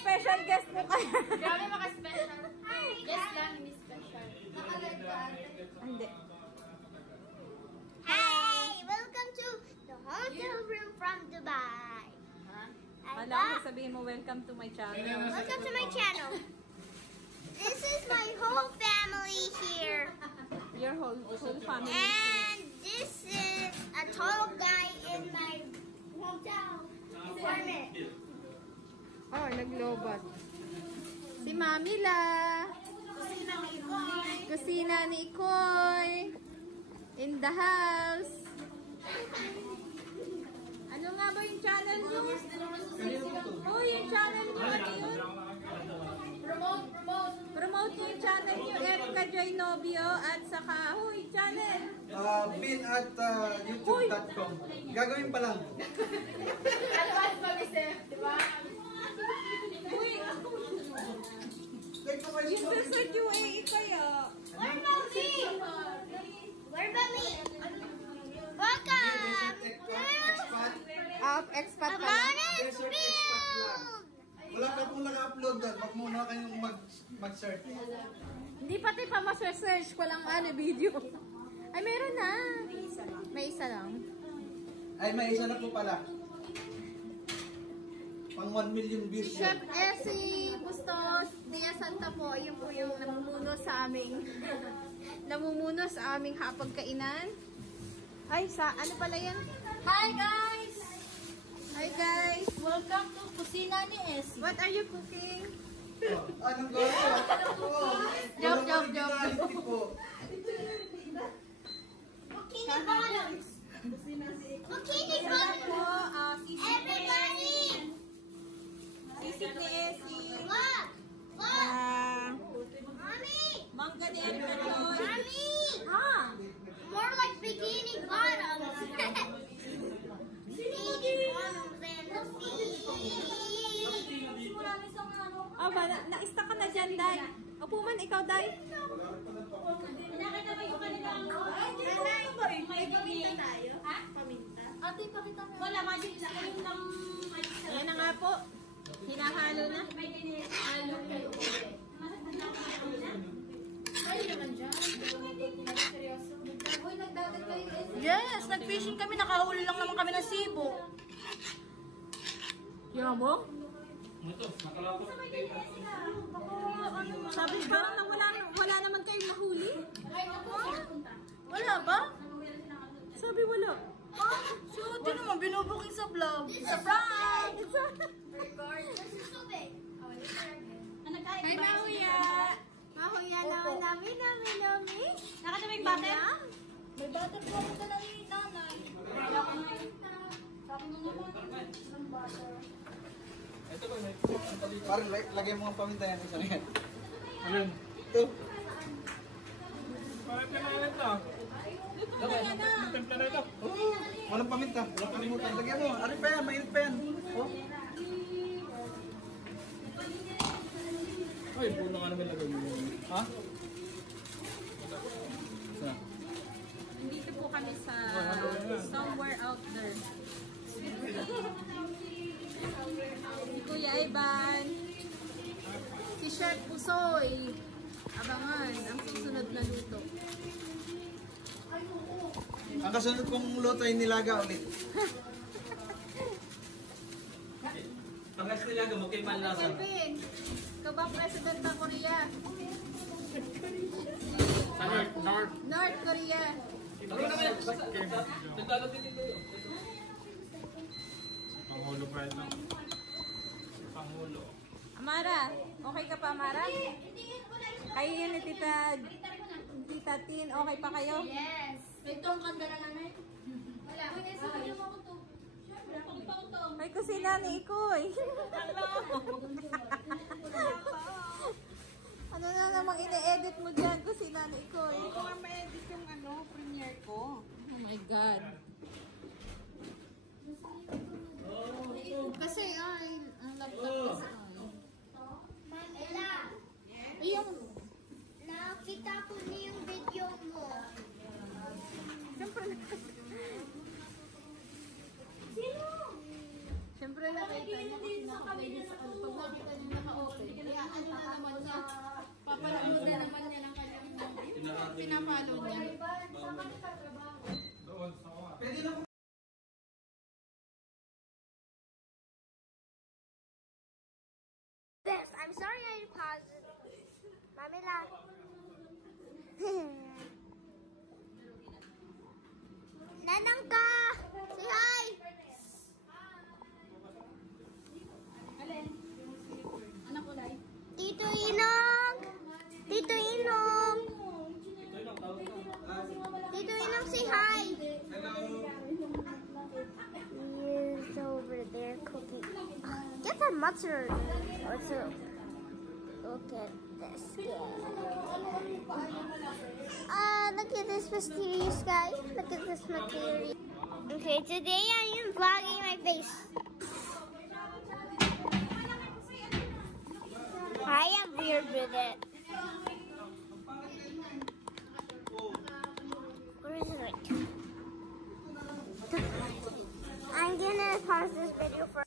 special guest po kayo. Grabe maka-special. Guest lang, hindi special. Naka-red ka. Hindi. Hi! Welcome to the hotel room from Dubai. Ano ako sabihin mo, welcome to my channel. Welcome to my channel. This is my whole family here. Your whole family. And this is a tall guy in my hotel apartment. Oh, naglobat. Si Mami La. Kusina ni Ikoy. In the house. Ano nga ba yung channel nyo? Oh, yung channel nyo. Ano yun? Promote nyo yung channel nyo. Erica Joy Novio at saka, huy, channel. Pin at youtube.com. Gagawin pa lang. Advance mag-isip, di ba? Huy, yung sa UAE kaya. Where about me? Where about me? Welcome Expat to pa lang. Amanes Desert expat lang. Field. Wala na pong naka-upload doon. Wag muna kayong mag-search. Hindi pati pa ma-search ko lang video. Ay, meron na. May isa lang. Ay, may isa na po pala. Pang 1 million views yun. Chef Essie Bustos Dia Santa po. Yun po yung namumuno sa aming hapagkainan. Ay, ano pala yan? Hi guys! Hi guys! Welcome to Kusina ni Essie. What are you cooking? Anong gawin? Joke. Originality po. Bikini bottoms. Bikini Po, bottoms. sisig Everybody. Sisig ni Essie. Look. Look. Mommy. Mangga ni Erica Joy. Mommy. Ah! More like bikini bottoms. Bikini bottoms and the sea. Ah, na-ista ka na dyan, Day. Opo man, ikaw, Day. Pinakita ba yung kanilang... May paminta tayo? Ha? Paminta? Ate, pakita mo. Wala, magic sa kayo ng... Ayan na nga po. Hinahalo na. May halo kayo. Ay, naman dyan. Seryoso. Uy, nagdagat kayo. Yes, nag-fishing kami. Nakahuli lang naman kami ng sibo. Kaya mo? Sabi parang wala naman kayong nahuli. Wala ba? Sabi wala. So, di naman binubuking sa vlog. Sa prank! This is so big. Hi, Mahuya. Mahuya namin. Nakita mo yung butter? May butter po ako dala ni nanay. Sabi mo naman. Ang butter. Parang lagay mo ang paminta yan. Isa na yan. Alin? Ito. Parang pinalit na. Timpla na ito. Oh, walang paminta. Walang kalimutan. Lagyan mo. Ano pa yan? Mainit pa yan. Oh. Ay, puno ka naman lagay mo. Ha? Saan? Dito po kami sa somewhere out there. Si Kuya Ivan. Si Chef Pusoy. Abangan ang susunod na luto. Ang kasunod kong luto ay nilaga ulit. Pangas nilaga mo kay Manlasa. Kevin, ikaw ba president ng Korea? Sa North. North Korea. Nagdalo din dito yun. Pangulo pa yun lang. Pangulo. Amara, okay ka pa, Amara? Kayo yun ni Tita Tin, okay pa kayo? Yes. May tongkang gana namin. Wala. Uy, nasa ko yung ako to. Wala pang to. May kusina ni Ikoy. Ano na namang ine-edit mo dyan, kusina ni Ikoy? Ito nga ma-edit yung premiere ko. Oh my God. Kasi ay, ang laptop kasi ay. Ella. Yung, Nakita ko na yung video mo. siyempre, Sino? Siyempre nakita niya kasi naka-play sa ano. Pag nakita niya naka-open, kaya ano na naman niya. Papanood na naman niya ng kanyang pinapalo niya. Pwede na This. I'm sorry I paused. Mamila. Nanangka! Say hi! Anak ko lang. Tito Inong! Tito Inong! Tito Inong, say hi! He is over there cooking. Get the mustard. Look at this guy. Look at this mysterious guy. Look at this mysterious. Okay, today I am vlogging my face. I am weird with it. Where is it? I'm gonna pause this video for